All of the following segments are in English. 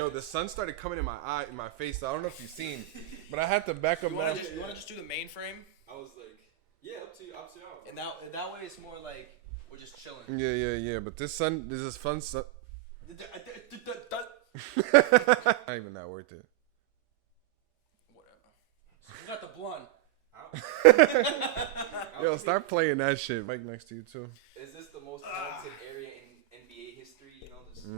Yo, the sun started coming in my face. I don't know if you've seen, but I had to back up. You want to just do the mainframe? I was like, yeah, up to you. And that way it's more like we're just chilling. Yeah. But this is fun sun. Not even that worth it. Whatever. You got the blunt. Yo, start playing that shit. Mike next to you too. Is this the most talented area in NBA history? You know, just I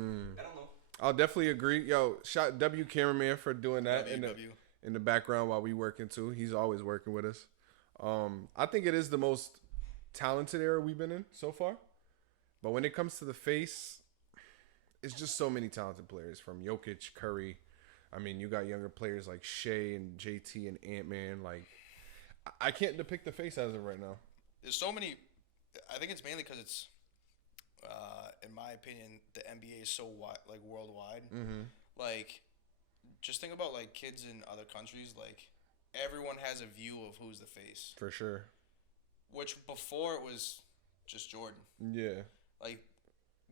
don't know. I'll definitely agree. Yo, shout W cameraman for doing that in the background while we working too. He's always working with us. I think it is the most talented era we've been in so far. But when it comes to the face, it's just so many talented players from Jokic, Curry. I mean, you got younger players like Shea and JT and Ant-Man. Like, I can't depict the face as of right now. There's so many. I think it's mainly because it's, in my opinion, the NBA is so wide, like worldwide. Mm-hmm. Like, just think about like kids in other countries. Like, everyone has a view of who's the face. For sure. Which before it was just Jordan. Yeah. Like,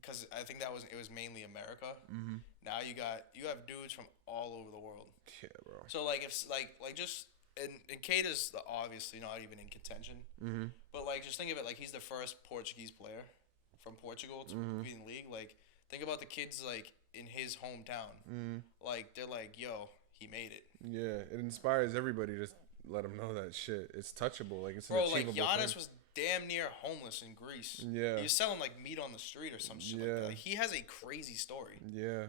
because I think it was mainly America. Mm-hmm. Now you have dudes from all over the world. Yeah, bro. So like if like just and Kate is obviously not even in contention. Mm-hmm. But like just think of it like he's the first Portuguese player from Portugal to be in the league. Like think about the kids like in his hometown. Mm-hmm. Like they're like, yo, he made it. Yeah, it inspires everybody to let them know that shit. It's touchable. Like it's an Bro, like achievable Giannis thing. was damn near homeless in Greece. Yeah. He was selling like meat on the street or some shit like that. Like, he has a crazy story. Yeah.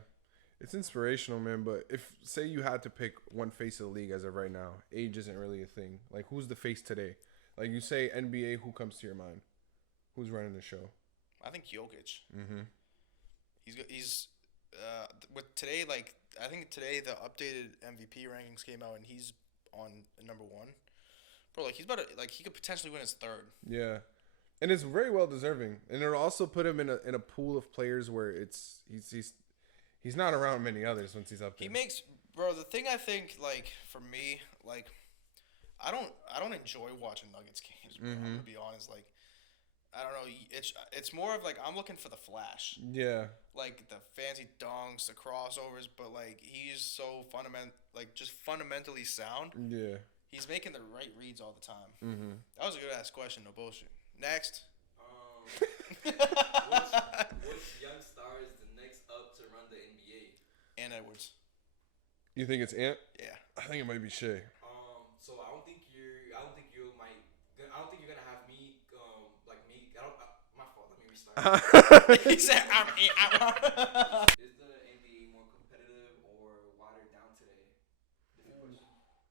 It's inspirational, man. But if, say you had to pick one face of the league as of right now, age isn't really a thing. Like, who's the face today? Like, you say NBA, who comes to your mind? Who's running the show? I think Jokic. Mm-hmm. He's with today, like, I think today the updated MVP rankings came out and he's on number one. Bro, like, he's about to, like, he could potentially win his third. Yeah. And it's very well deserving. And it'll also put him in a pool of players where he's not around many others once he's up there. He makes, bro, the thing I think, like, for me, like, I don't enjoy watching Nuggets games, bro. I'm gonna be honest. Like, I don't know. It's more of like I'm looking for the flash. Yeah. Like the fancy dunks, the crossovers, but like he's so just fundamentally sound. Yeah. He's making the right reads all the time. Mm-hmm. That was a good ass question. No bullshit. Next. Which young star is the next up to run the NBA? Ant Edwards. You think it's Ant? Yeah. I think it might be Shea. So I don't think you're gonna have me like me. My fault. Let me restart. He said, Is the NBA more competitive or watered down today? Different question.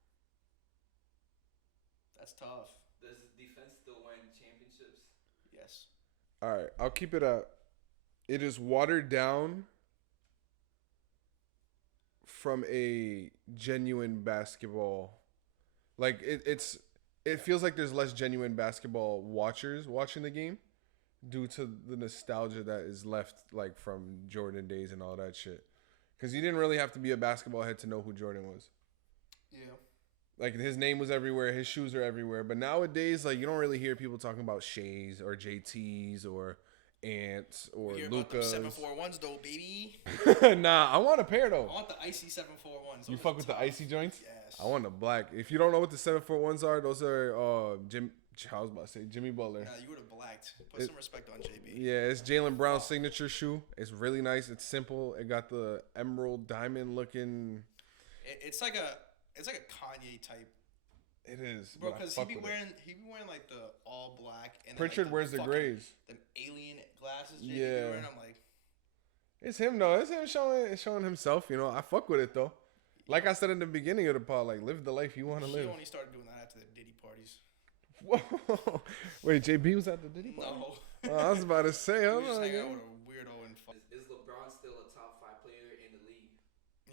That's tough. Does defense still win championships? Yes. All right, I'll keep it up. It is watered down from a genuine basketball. Like it feels like there's less genuine basketball watchers watching the game due to the nostalgia that is left like from Jordan days and all that shit. Because you didn't really have to be a basketball head to know who Jordan was. Yeah. Like his name was everywhere, his shoes are everywhere. But nowadays, like you don't really hear people talking about Shays or JTs or Ants or Lukas. 741s though, baby. Nah, I want a pair though. I want the icy 741s. You fuck with the icy joints? Yes. I want the black. If you don't know what the 741s are, those are I was about to say Jimmy Butler. Nah, you would have blacked. Put some respect on JB. Yeah, it's Jaylen Brown's signature shoe. It's really nice. It's simple. It got the emerald diamond looking. It's like a Kanye type. It is, bro. Because he be wearing like the all black. And Pritchard like wears the grays. The alien glasses. JB Yeah. wearing. I'm like, it's him though. It's him showing himself. You know, I fuck with it though. Like I said in the beginning of the pod, like live the life you want to live. He only started doing that after the Diddy parties. Whoa. Wait, JB was at the Diddy party? No. Oh, I was about to say, He hold was just on. hanging out Again. with a weirdo and Is LeBron still a top 5 player in the league?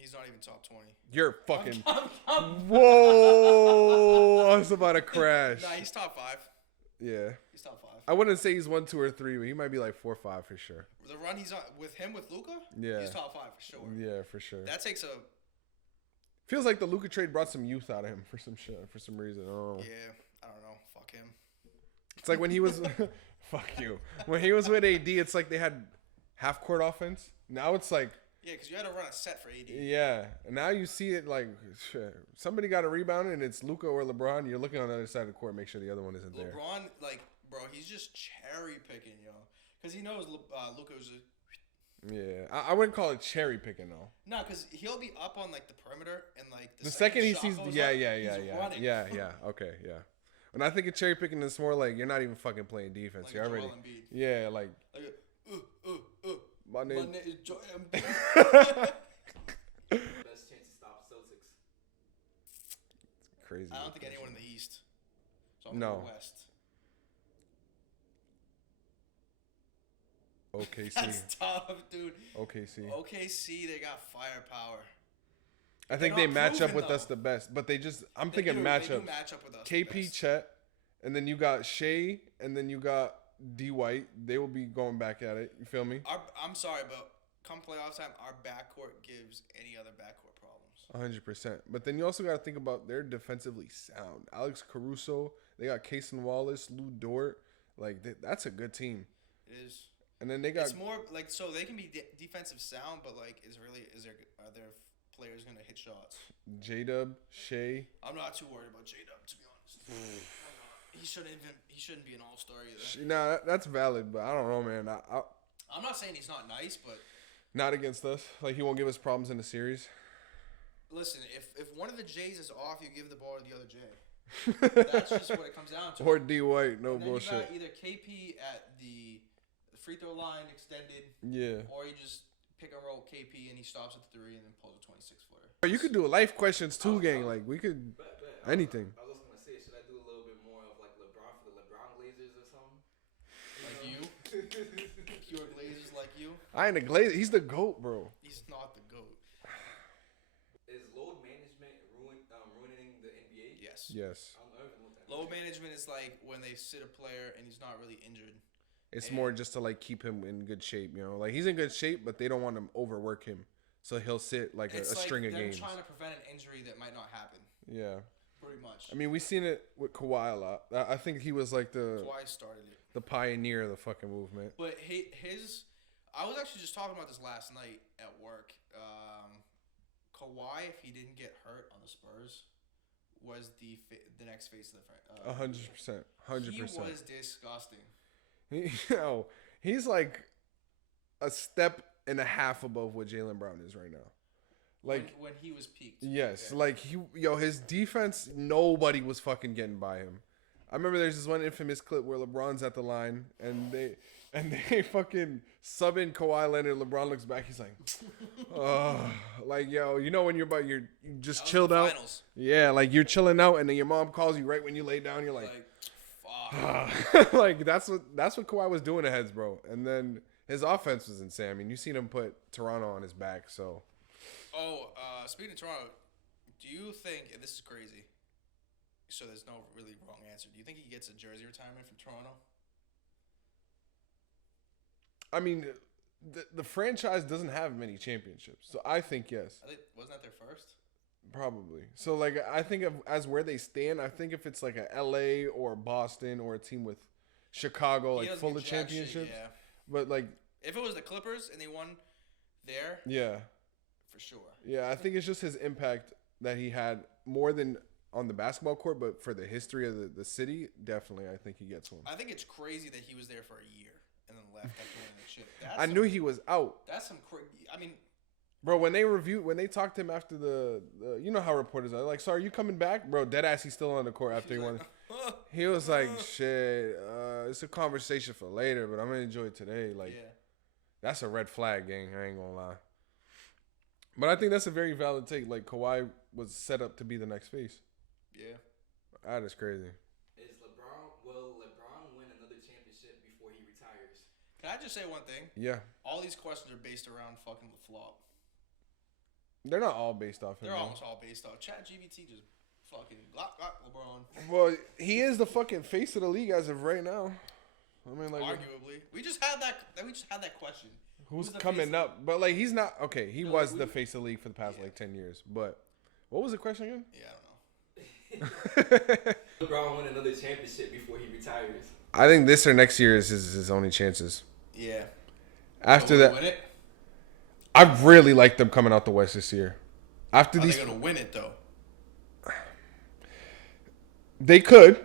he's not even top 20. You're fucking. Whoa! I was about to crash. Nah, he's top 5. Yeah. He's top 5. I wouldn't say he's 1, 2, or 3, but he might be like 4, 5 for sure. The run he's on with Luka, Yeah. he's top 5 for sure. Yeah, for sure. That takes a Feels like the Luka trade brought some youth out of him for some shit, for some reason. I don't know. yeah. I don't know. Fuck him. It's like when he was, fuck you. When he was with AD, it's like they had half court offense. Now it's like Yeah, because you had to run a set for AD. Yeah, and now you see it like somebody got a rebound and it's Luka or LeBron. You're looking on the other side of the court, make sure the other one isn't there. LeBron, like, bro, he's just cherry picking, yo, because he knows Luka's. Yeah, I wouldn't call it cherry picking though. No, because he'll be up on like the perimeter and like the second he sees, running. yeah. Okay, yeah. When I think of cherry picking, it's more like you're not even fucking playing defense. Like you're already, Embiid. yeah, like. My name is Joel Embiid. Best chance to stop Celtics. It's crazy. I don't think anyone in the East. So I'm no. going West. OKC. That's tough, dude. OKC, they got firepower. I think they match up with us the best, but I'm thinking matchups. They do match up with us. KP, Chet, and then you got Shea, and then you got D White. They will be going back at it. You feel me? I'm sorry, but come playoff time, our backcourt gives any other backcourt problems. 100%. But then you also got to think about they're defensively sound. Alex Caruso, they got Cason Wallace, Lou Dort. Like that's a good team. It is. And then they got. It's more like so they can be defensive sound, but like are there players gonna hit shots? J-Dub, Shea. I'm not too worried about J-Dub, to be honest. He shouldn't be an all-star either. Nah, that's valid, but I don't know, man. I'm not saying he's not nice, but not against us. Like he won't give us problems in the series. Listen, if one of the J's is off, you give the ball to the other J. That's just what it comes down to. Or D White, no and then bullshit. You got either KP at the free throw line extended, or you just pick and roll KP and he stops at the 3 and then pulls a 26-footer. Or you could do a life questions too, gang. Like we could anything. I was gonna say, should I do a little bit more of like LeBron for the LeBron Glazers or something? Like you, pure Glazers like you. I ain't a Glazer. He's the GOAT, bro. He's not the GOAT. Is load management ruining the NBA? Yes. Load management is like when they sit a player and he's not really injured. It's more just to like keep him in good shape, you know. Like he's in good shape, but they don't want to overwork him, so he'll sit like a string of games. It's like they're trying to prevent an injury that might not happen. Yeah. Pretty much. I mean, we've seen it with Kawhi a lot. I think he was like Kawhi started it. The pioneer of the fucking movement. But I was actually just talking about this last night at work. Kawhi, if he didn't get hurt on the Spurs, was the next face of the franchise. 100%. He was disgusting. He's like a step and a half above what Jaylen Brown is right now. Like when he was peaked. Yes, like his defense, nobody was fucking getting by him. I remember there's this one infamous clip where LeBron's at the line and they fucking sub in Kawhi Leonard. LeBron looks back, he's like, like you know when you just chilled out. Finals. Yeah, like you're chilling out and then your mom calls you right when you lay down. You're like fuck. Like that's what Kawhi was doing to heads, bro. And then his offense was insane. I mean, you seen him put Toronto on his back, so. Speaking of Toronto, do you think, and this is crazy, so there's no really wrong answer, do you think he gets a jersey retirement from Toronto? I mean, the franchise doesn't have many championships, so I think yes. Wasn't that their first? Probably. So, like, I think as where they stand, I think if it's like a LA or Boston or a team with Chicago, like full of championships. Shit, yeah. But, like. If it was the Clippers and they won there. Yeah. For sure. Yeah, I think it's just his impact that he had more than on the basketball court, but for the history of the city, definitely I think he gets one. I think it's crazy that he was there for a year and then left after winning the chip. I knew he was out. That's some crazy. I mean, bro, when they talked to him after the you know how reporters are like, "So are you coming back, bro?" Deadass, he's still on the court after he won. He was like, "Shit, it's a conversation for later, but I'm gonna enjoy it today." Like, that's a red flag, gang. I ain't gonna lie. But I think that's a very valid take. Like, Kawhi was set up to be the next face. Yeah. That is crazy. Will LeBron win another championship before he retires? Can I just say one thing? Yeah. All these questions are based around fucking LaFlop. They're not all based off him. They're almost all based off. ChatGPT just fucking glock LeBron. Well, he is the fucking face of the league as of right now. I mean, like. Arguably. We just had that question. Who's coming up? But, like, he's not... Okay, he was the face of the league for the past, 10 years. But what was the question again? Yeah, I don't know. LeBron win another championship before he retires. I think this or next year is his only chances. Yeah. After that... Win it? I really like them coming out the West this year. After Are these, they gonna win it though? they could.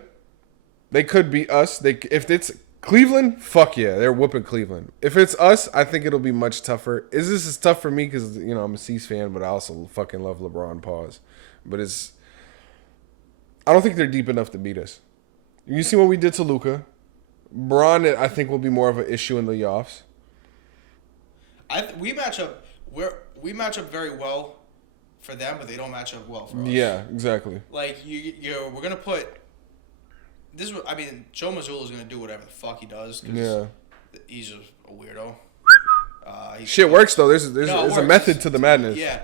They could beat us. If it's Cleveland, fuck yeah, they're whooping Cleveland. If it's us, I think it'll be much tougher. This is tough for me because I'm a C's fan, but I also fucking love LeBron. Pause. But I don't think they're deep enough to beat us. You see what we did to Luka. Braun, I think, will be more of an issue in the offs. We match up. We match up very well for them, but they don't match up well for us. Yeah, exactly. Like we're gonna put. This is. I mean, Joe Mazzulla is gonna do whatever the fuck he does. Yeah. He's just a weirdo. Shit works though. There's a works. method to the madness. Yeah,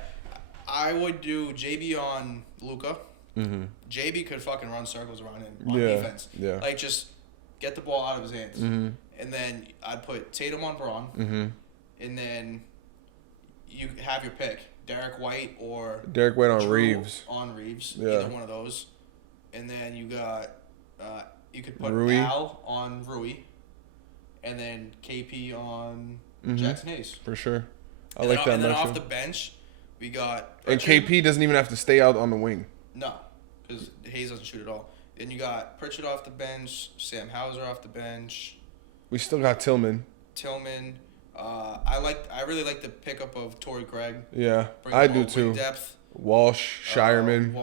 I would do JB on Luka. Mm-hmm. JB could fucking run circles around him on defense. Yeah. Like just get the ball out of his hands, and then I'd put Tatum on Braun, and then you have your pick: Derek White on Drew Reeves. On Reeves, yeah. Either one of those, and then you got you could put Rui. Al on Rui, and then KP on Jackson Hayes. For sure, I And like that. And then off the bench, we got Pritchard. And KP doesn't even have to stay out on the wing. No, because Hayes doesn't shoot at all. Then you got Pritchard off the bench, Sam Hauser off the bench. We still got Tillman. I really like the pickup of Torrey Craig. Yeah, I do too. Depth. Walsh, Shireman.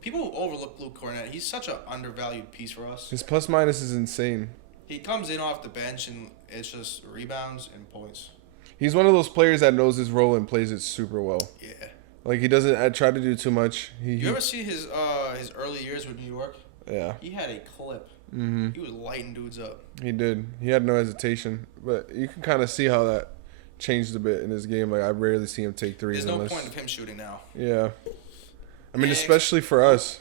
People overlook Luke Cornett. He's such an undervalued piece for us. His plus minus is insane. He comes in off the bench and it's just rebounds and points. He's one of those players that knows his role and plays it super well. Yeah. Like he doesn't try to do too much. You ever see his early years with New York? Yeah. He had a clip. Mm-hmm. He was lighting dudes up. He did. He had no hesitation, but you can kind of see how that changed a bit in his game. Like I rarely see him take threes. There's no point of him shooting now. Yeah. I mean, especially for us.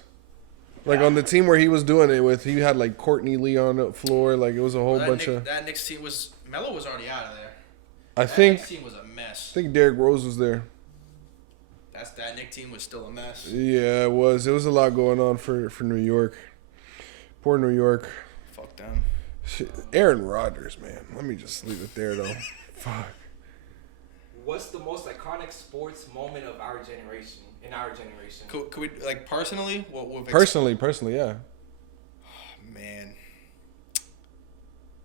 Like on the team where he was doing it with, he had like Courtney Lee on the floor. Like it was a whole bunch of. That Knicks team Melo was already out of there. That Knicks team was a mess. I think Derrick Rose was there. That Knicks team was still a mess. Yeah, it was. It was a lot going on for New York. Poor New York. Fuck them. Shit. Aaron Rodgers, man. Let me just leave it there, though. Fuck. What's the most iconic sports moment of our generation? In our generation. Could we like personally? Personally, yeah. Oh, man.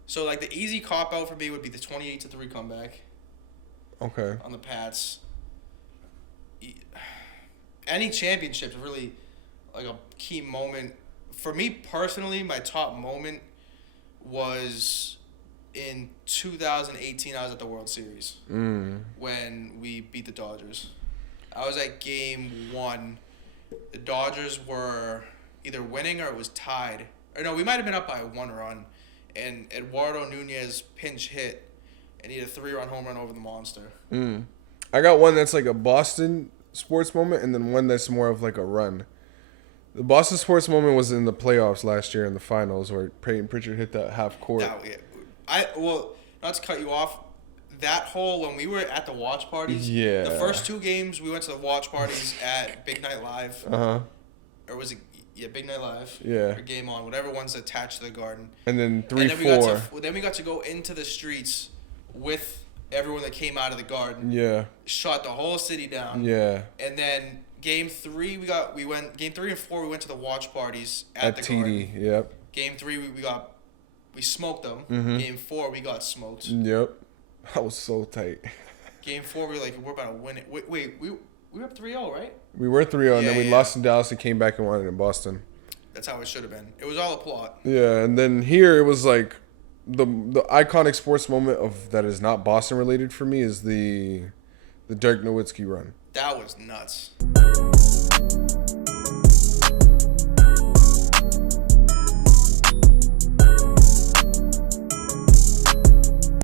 So like the easy cop out for me would be the 28-3 comeback. Okay. On the Pats. Any championships really like a key moment. For me personally, my top moment was in 2018. I was at the World Series when we beat the Dodgers. I was at game 1. The Dodgers were either winning or it was tied. Or no, we might have been up by 1 run. And Eduardo Nunez pinch hit, and he had a 3-run home run over the monster. I got one that's like a Boston sports moment, and then one that's more of like a run. The Boston sports moment was in the playoffs last year in the finals where Peyton Pritchard hit that half court. Not to cut you off, that whole when we were at the watch parties. Yeah. The first 2 games we went to the watch parties at Big Night Live. Or was it? Yeah, Big Night Live. Yeah. Or Game On, whatever one's attached to the Garden. And then 3, and then 4. Then we got to go into the streets with everyone that came out of the Garden. Yeah. Shot the whole city down. Yeah. And then Game 3 Game 3 and 4 we went to the watch parties at the TD. Garden. Yep. Game 3 we smoked them. Game 4 we got smoked. Yep. That was so tight. Game 4 we're about to win it. Wait, we were up 3-0, right? We were 3-0, and then we lost in Dallas and came back and won it in Boston. That's how it should have been. It was all a plot. Yeah, and then here it was like the iconic sports moment of that is not Boston related for me is the Dirk Nowitzki run. That was nuts.